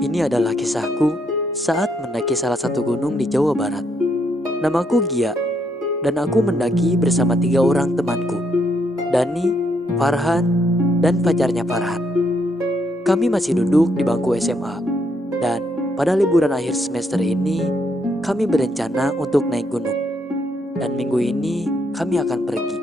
Ini adalah kisahku saat mendaki salah satu gunung di Jawa Barat. Namaku Gia, dan aku mendaki bersama 3 orang temanku, Dani, Farhan, dan pacarnya Farhan. Kami masih duduk di bangku SMA, dan pada liburan akhir semester ini, kami berencana untuk naik gunung. Dan minggu ini kami akan pergi.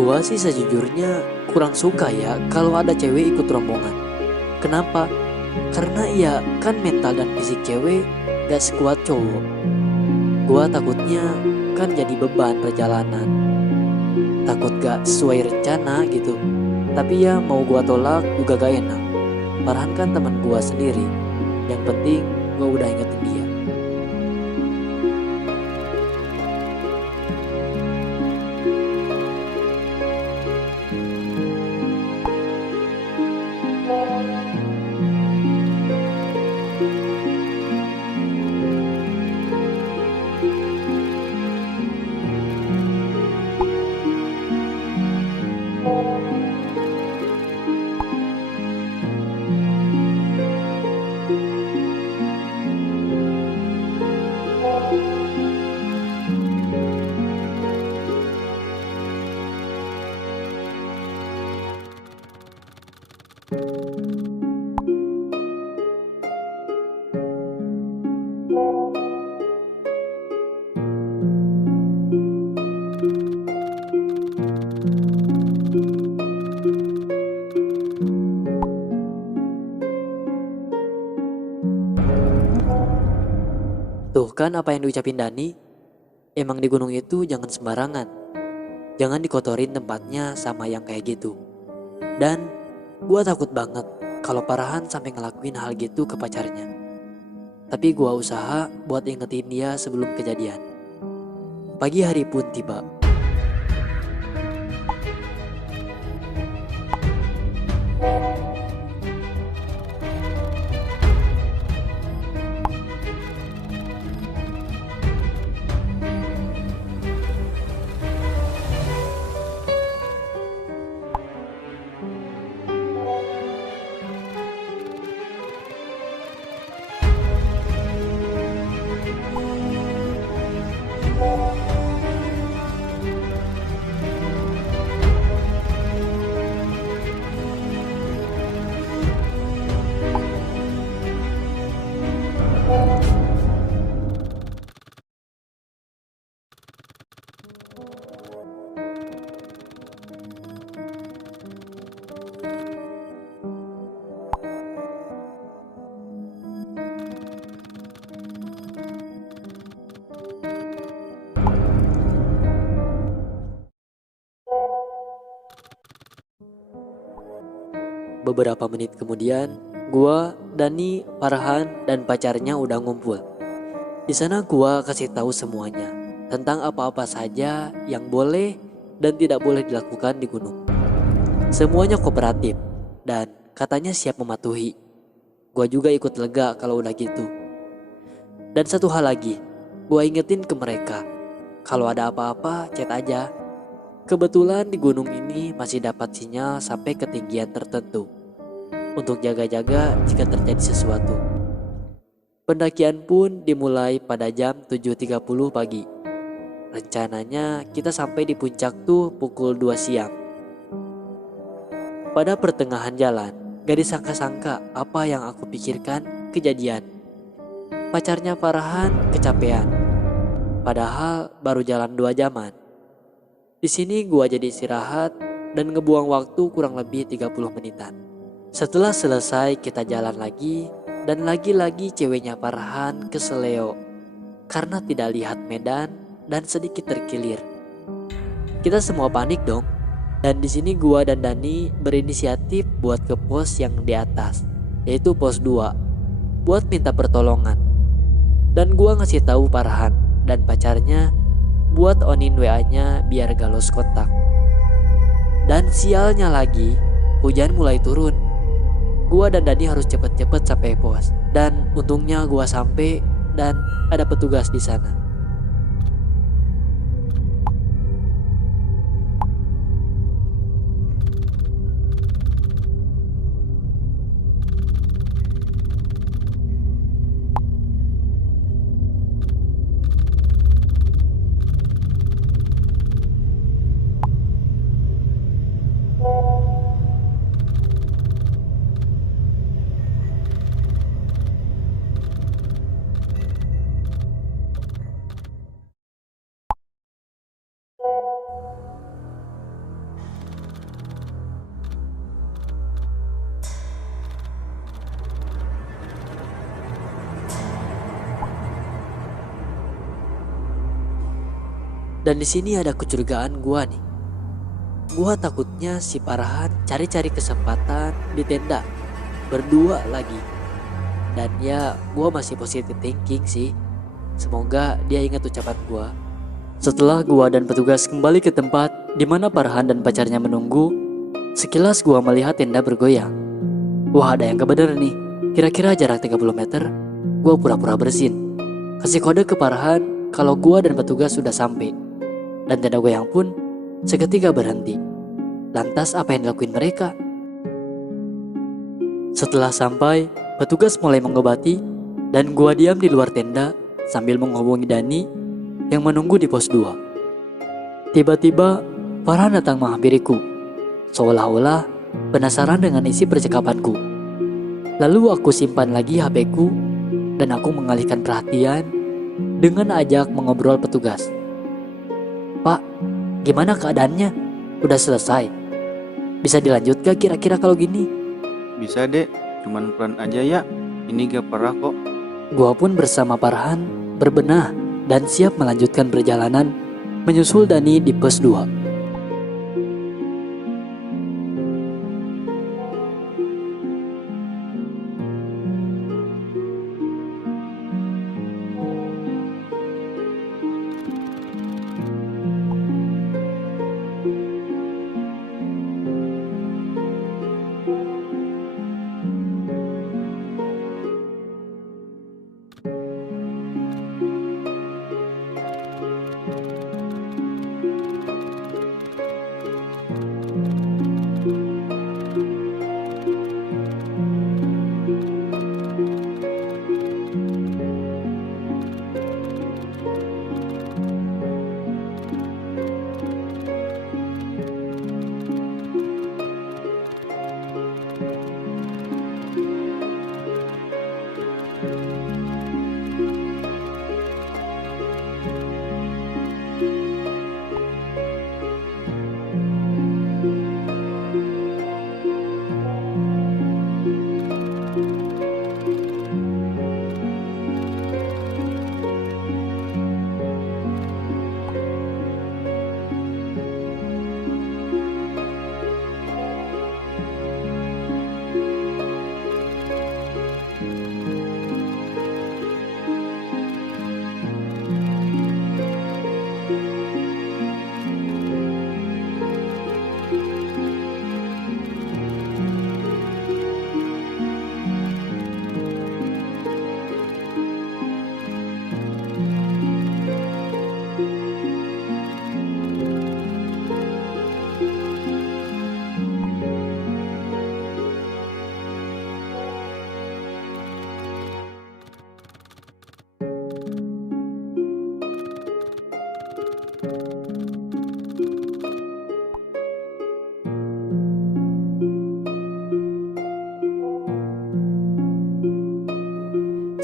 Gua sih sejujurnya kurang suka ya kalau ada cewek ikut rombongan. Kenapa? Karena ya kan mental dan fisik cewek gak sekuat cowok. Gua takutnya kan jadi beban perjalanan. Takut gak sesuai rencana gitu. Tapi ya mau gua tolak juga gak enak. Farhan kan teman gua sendiri. Yang penting gua udah ingetin dia. Tuh kan apa yang diucapin Dani. Emang di gunung itu jangan sembarangan. Jangan dikotorin tempatnya sama yang kayak gitu. Dan gua takut banget kalau Farhan sampai ngelakuin hal gitu ke pacarnya. Tapi gua usaha buat ingetin dia sebelum kejadian. Pagi hari pun tiba. Beberapa menit kemudian, gua, Dani, Farhan, dan pacarnya udah ngumpul. Di sana gua kasih tahu semuanya tentang apa-apa saja yang boleh dan tidak boleh dilakukan di gunung. Semuanya kooperatif dan katanya siap mematuhi. Gua juga ikut lega kalau udah gitu. Dan satu hal lagi, gua ingetin ke mereka, kalau ada apa-apa chat aja. Kebetulan di gunung ini masih dapat sinyal sampai ketinggian tertentu untuk jaga-jaga jika terjadi sesuatu. Pendakian pun dimulai pada jam 7.30 pagi. Rencananya kita sampai di puncak tuh pukul 2 siang. Pada pertengahan jalan, gak disangka-sangka apa yang aku pikirkan kejadian. Pacarnya Farhan kecapean. Padahal baru jalan 2 jaman. Di sini gua jadi istirahat dan ngebuang waktu kurang lebih 30 menitan. Setelah selesai kita jalan lagi dan lagi-lagi ceweknya Farhan keseleo karena tidak lihat medan dan sedikit terkilir. Kita semua panik dong. Dan di sini gua dan Dani berinisiatif buat ke pos yang di atas, yaitu pos 2, buat minta pertolongan. Dan gua ngasih tahu Farhan dan pacarnya buat onin WA-nya biar gak lost kontak. Dan sialnya lagi, hujan mulai turun. Gua dan Dani harus cepet-cepet sampai pos. Dan untungnya gua sampai dan ada petugas di sana. Dan di sini ada kecurigaan gua nih. Gua takutnya si Farhan cari-cari kesempatan di tenda berdua lagi. Dan ya gua masih positive thinking sih. Semoga dia ingat ucapan gua. Setelah gua dan petugas kembali ke tempat di mana Farhan dan pacarnya menunggu, sekilas gua melihat tenda bergoyang. Wah, ada yang gak bener nih. Kira-kira jarak 30 meter. Gua pura-pura bersin. Kasih kode ke Farhan kalau gua dan petugas sudah sampai. Dan tenda goyang pun seketika berhenti. Lantas apa yang dilakuin mereka? Setelah sampai, petugas mulai mengobati dan gua diam di luar tenda sambil menghubungi Dani yang menunggu di pos 2. Tiba-tiba Farhan datang menghampiriku, seolah-olah penasaran dengan isi percakapanku. Lalu aku simpan lagi HP-ku dan aku mengalihkan perhatian dengan ajak mengobrol petugas. Pak, gimana keadaannya? Udah selesai? Bisa dilanjut gak kira-kira kalau gini? Bisa dek, cuman pelan aja ya. Ini gak parah kok. Gua pun bersama Farhan berbenah dan siap melanjutkan perjalanan menyusul Dani di pos 2.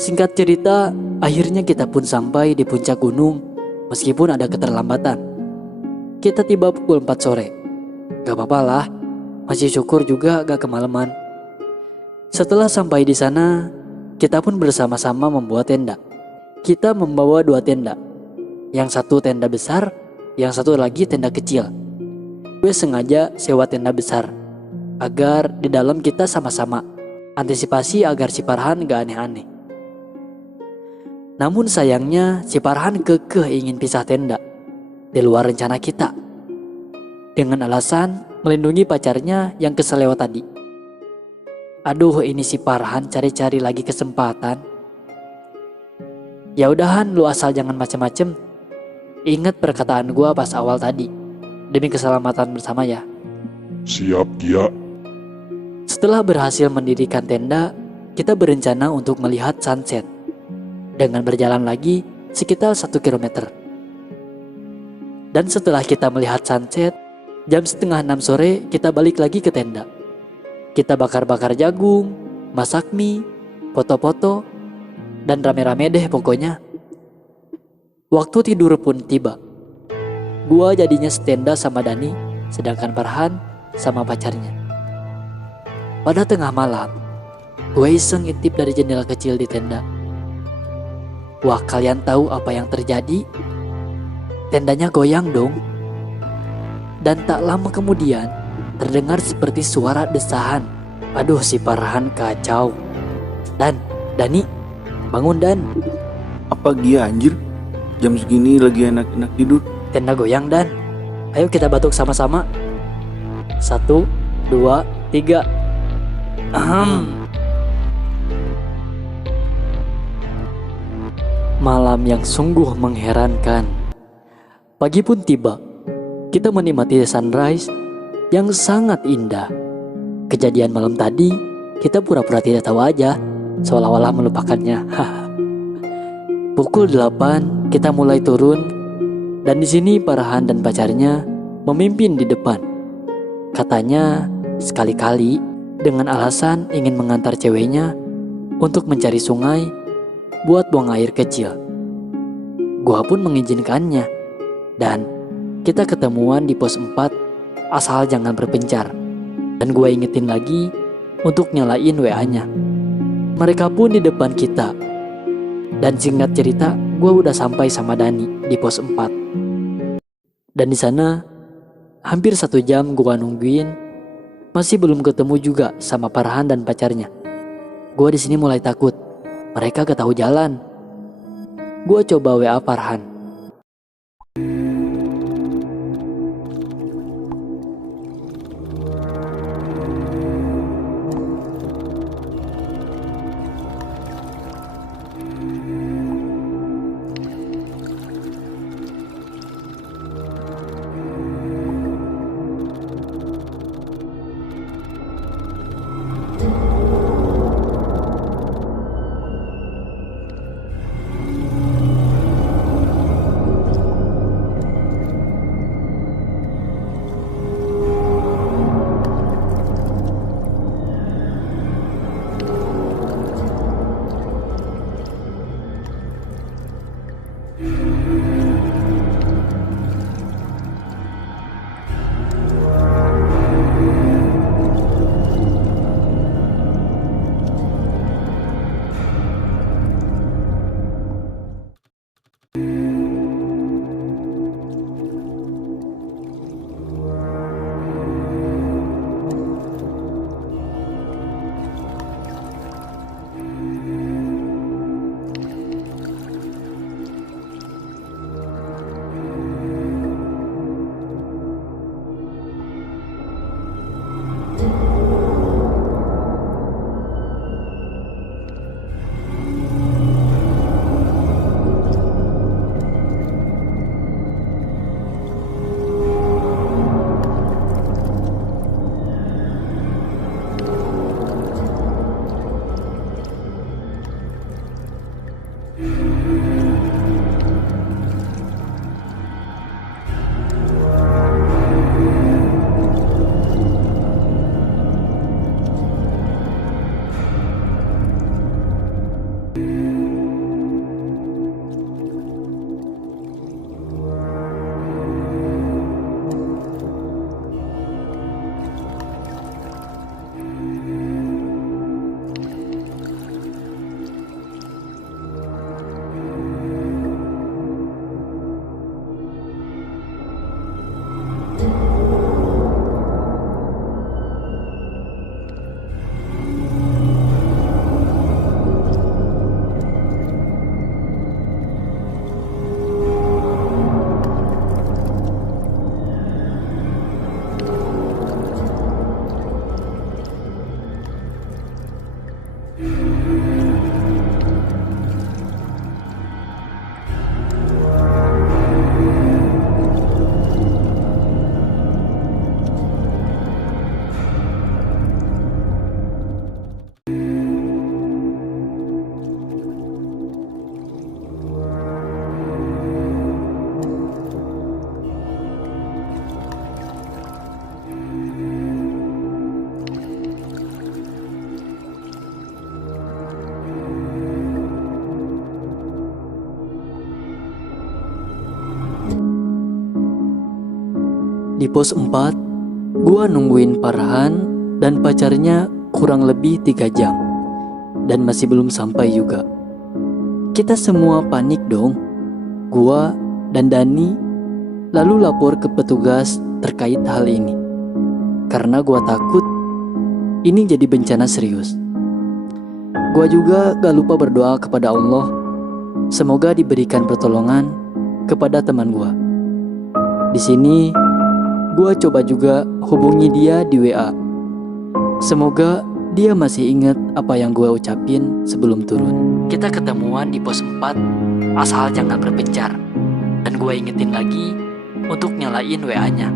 Singkat cerita, akhirnya kita pun sampai di puncak gunung meskipun ada keterlambatan. Kita tiba pukul 4 sore. Gak apa-apa lah, masih syukur juga gak kemalaman. Setelah sampai di sana, kita pun bersama-sama membuat tenda. Kita membawa 2 tenda. Yang satu tenda besar, yang satu lagi tenda kecil. Gue sengaja sewa tenda besar, agar di dalam kita sama-sama. Antisipasi agar si Farhan gak aneh-aneh. Namun sayangnya si Farhan kekeh ingin pisah tenda di luar rencana kita, dengan alasan melindungi pacarnya yang kesel lewat tadi. Aduh, ini si Farhan cari-cari lagi kesempatan. Ya udahan, lu asal jangan macem-macem. Ingat perkataan gua pas awal tadi, demi keselamatan bersama ya. Siap, Kia. Setelah berhasil mendirikan tenda, kita berencana untuk melihat sunset dengan berjalan lagi sekitar 1 kilometer. Dan setelah kita melihat sunset, jam setengah 6 sore kita balik lagi ke tenda. Kita bakar-bakar jagung, masak mie, foto-foto, dan rame-rame deh pokoknya. Waktu tidur pun tiba. Gua jadinya setenda sama Dani, sedangkan Farhan sama pacarnya. Pada tengah malam, gue iseng intip dari jendela kecil di tenda. Wah, kalian tahu apa yang terjadi? Tendanya goyang dong. Dan tak lama kemudian terdengar seperti suara desahan. Aduh, si Farhan kacau. Dani, bangun Dan. Apa Gia anjir? Jam segini lagi enak-enak tidur. Tenda goyang Dan. Ayo kita batuk sama-sama. 1, 2, 3. Malam yang sungguh mengherankan. Pagi pun tiba. Kita menikmati sunrise yang sangat indah. Kejadian malam tadi kita pura-pura tidak tahu aja, seolah-olah melupakannya. Pukul 8 kita mulai turun, dan di sini Farhan dan pacarnya memimpin di depan. Katanya sekali-kali dengan alasan ingin mengantar ceweknya untuk mencari sungai buat buang air kecil. Gua pun mengizinkannya, dan kita ketemuan di pos 4 asal jangan berpencar. Dan gua ingetin lagi untuk nyalain WA-nya. Mereka pun di depan kita. Dan singkat cerita, gua udah sampai sama Dani di pos 4. Dan di sana hampir 1 jam gua nungguin, masih belum ketemu juga sama Farhan dan pacarnya. Gua di sini mulai takut. Mereka gak tahu jalan. Gua coba WA Farhan. Di pos 4, gua nungguin Farhan dan pacarnya kurang lebih 3 jam. Dan masih belum sampai juga. Kita semua panik dong. Gua dan Dani lalu lapor ke petugas terkait hal ini. Karena gua takut ini jadi bencana serius. Gua juga gak lupa berdoa kepada Allah. Semoga diberikan pertolongan kepada teman gua. Di sini, gua coba juga hubungi dia di WA. Semoga dia masih ingat apa yang gua ucapin sebelum turun. Kita ketemuan di pos 4, asal jangan berpencar. Dan gua ingetin lagi untuk nyalain WA-nya.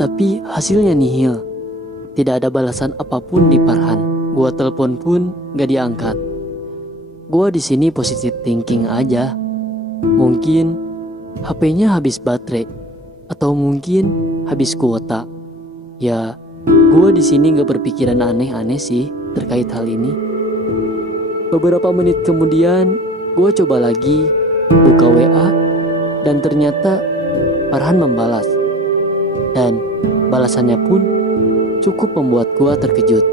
Tapi hasilnya nihil. Tidak ada balasan apapun di Farhan. Gua telepon pun gak diangkat. Gua di sini positive thinking aja. Mungkin HP-nya habis baterai atau mungkin habis kuota. Ya, gua di sini gak berpikiran aneh-aneh sih terkait hal ini. Beberapa menit kemudian, gua coba lagi buka WA dan ternyata Farhan membalas. Dan balasannya pun cukup membuat gua terkejut.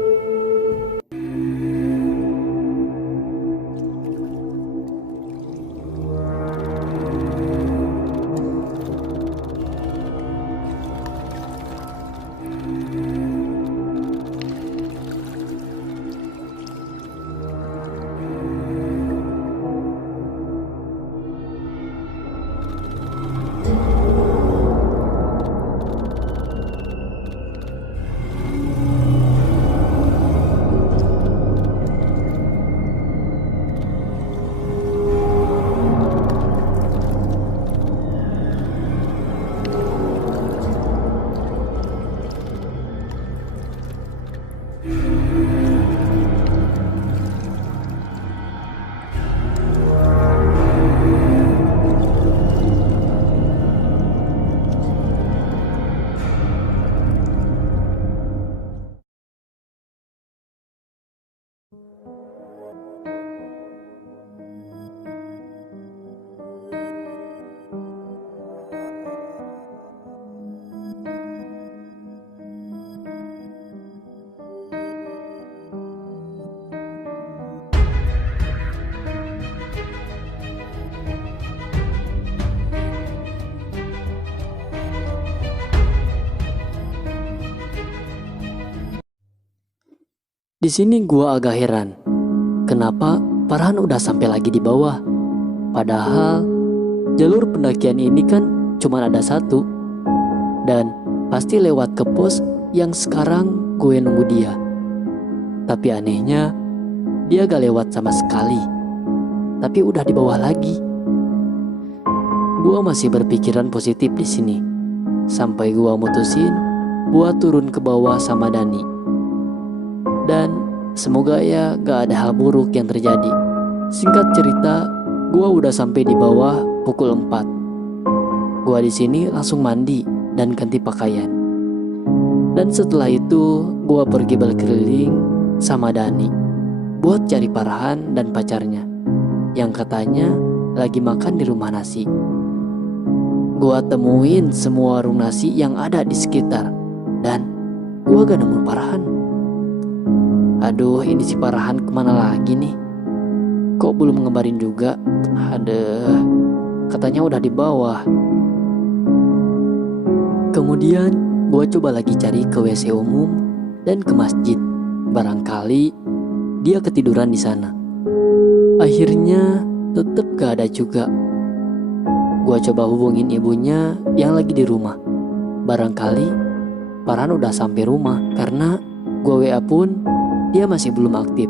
Di sini gua agak heran, kenapa Farhan udah sampai lagi di bawah? Padahal jalur pendakian ini kan cuma ada satu, dan pasti lewat ke pos yang sekarang gue nunggu dia. Tapi anehnya, dia gak lewat sama sekali, tapi udah di bawah lagi. Gua masih berpikiran positif di sini, sampai gua mutusin buat turun ke bawah sama Dani. Dan semoga ya gak ada hal buruk yang terjadi. Singkat cerita, Gua udah sampai di bawah pukul 4. Gua di sini langsung mandi dan ganti pakaian. Dan setelah itu gua pergi berkeliling sama Dani buat cari Farhan dan pacarnya yang katanya lagi makan di rumah nasi. Gua temuin semua warung nasi yang ada di sekitar dan gua gak nemu Farhan. Aduh, ini si Farhan kemana lagi nih? Kok belum ngabarin juga? Aduh, katanya udah di bawah. Kemudian gua coba lagi cari ke WC umum dan ke masjid. Barangkali dia ketiduran di sana. Akhirnya tetap gak ada juga. Gua coba hubungin ibunya yang lagi di rumah. Barangkali Farhan udah sampai rumah karena gua WA pun dia masih belum aktif.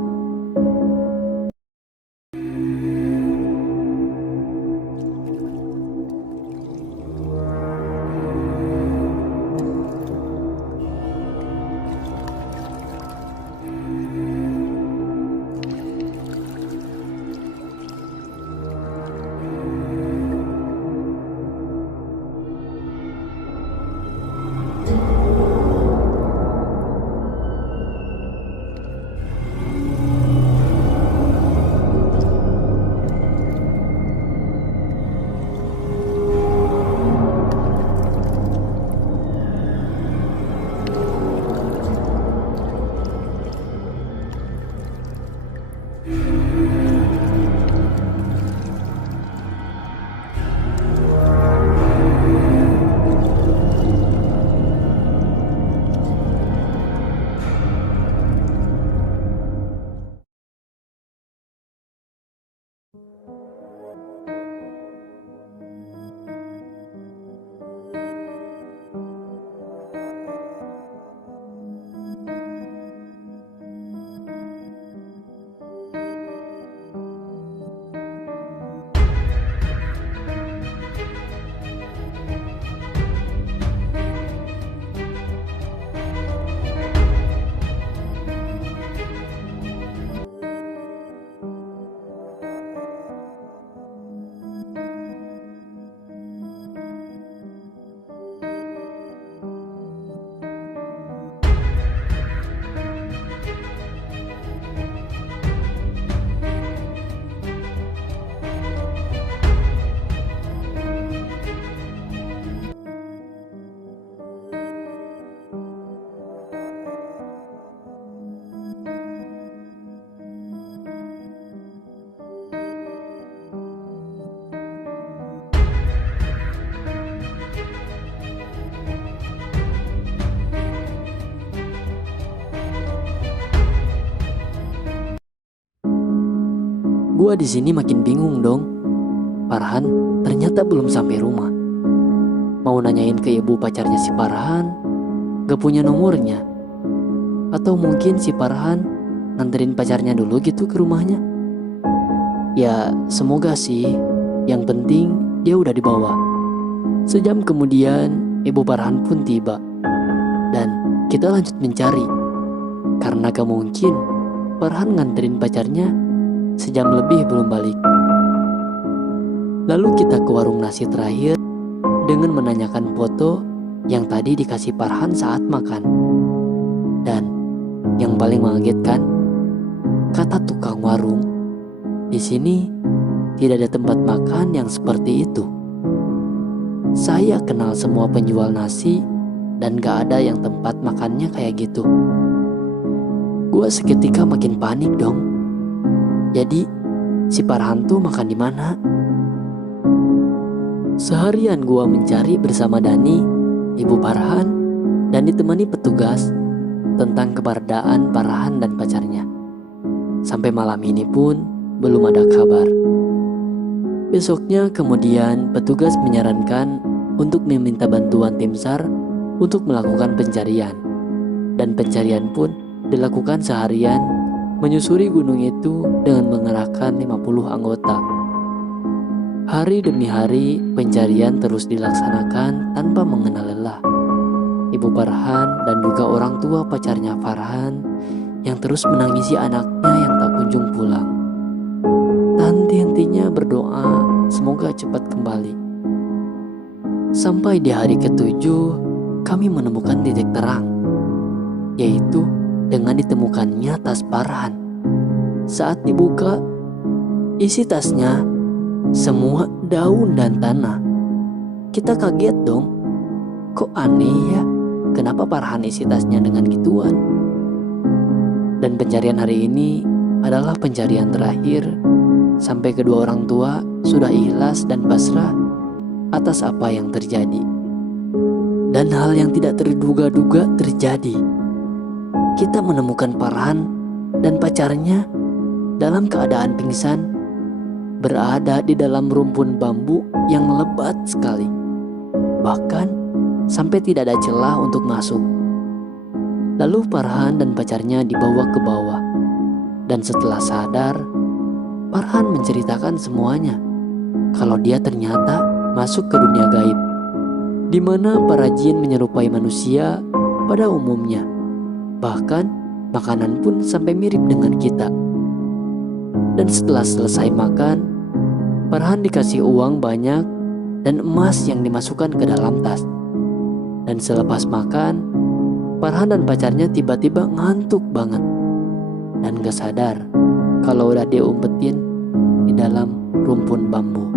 Gua di sini makin bingung dong. Farhan ternyata belum sampai rumah. Mau nanyain ke ibu pacarnya si Farhan, gak punya nomornya. Atau mungkin si Farhan nganterin pacarnya dulu gitu ke rumahnya. Ya semoga sih. Yang penting dia udah di bawah. Sejam kemudian ibu Farhan pun tiba. Dan kita lanjut mencari. Karena gak mungkin Farhan nganterin pacarnya sejam lebih belum balik. Lalu kita ke warung nasi terakhir dengan menanyakan foto yang tadi dikasih Farhan saat makan. Dan yang paling mengagetkan, kata tukang warung, di sini tidak ada tempat makan yang seperti itu. Saya kenal semua penjual nasi dan gak ada yang tempat makannya kayak gitu. Gua seketika makin panik dong. Jadi si Farhan tuh makan di mana? Seharian gua mencari bersama Dani, ibu Farhan, dan ditemani petugas tentang keberadaan Farhan dan pacarnya. Sampai malam ini pun belum ada kabar. Besoknya kemudian petugas menyarankan untuk meminta bantuan tim SAR untuk melakukan pencarian. Dan pencarian pun dilakukan seharian menyusuri gunung itu dengan mengerahkan 50 anggota. Hari demi hari pencarian terus dilaksanakan tanpa mengenal lelah. Ibu Farhan dan juga orang tua pacarnya Farhan yang terus menangisi anaknya yang tak kunjung pulang. Tak henti hatinya berdoa semoga cepat kembali. Sampai di hari ketujuh, kami menemukan titik terang, yaitu dengan ditemukannya tas Farhan. Saat dibuka, isi tasnya semua daun dan tanah. Kita kaget dong, kok aneh ya, kenapa Farhan isi tasnya dengan gituan? Dan pencarian hari ini adalah pencarian terakhir sampai kedua orang tua sudah ikhlas dan pasrah atas apa yang terjadi. Dan hal yang tidak terduga-duga terjadi. Kita menemukan Farhan dan pacarnya dalam keadaan pingsan, berada di dalam rumpun bambu yang lebat sekali. Bahkan sampai tidak ada celah untuk masuk. Lalu Farhan dan pacarnya dibawa ke bawah. Dan setelah sadar, Farhan menceritakan semuanya. Kalau dia ternyata masuk ke dunia gaib, di mana para jin menyerupai manusia pada umumnya. Bahkan makanan pun sampai mirip dengan kita. Dan setelah selesai makan, Farhan dikasih uang banyak dan emas yang dimasukkan ke dalam tas. Dan selepas makan, Farhan dan pacarnya tiba-tiba ngantuk banget dan gak sadar kalau udah diumpetin di dalam rumpun bambu.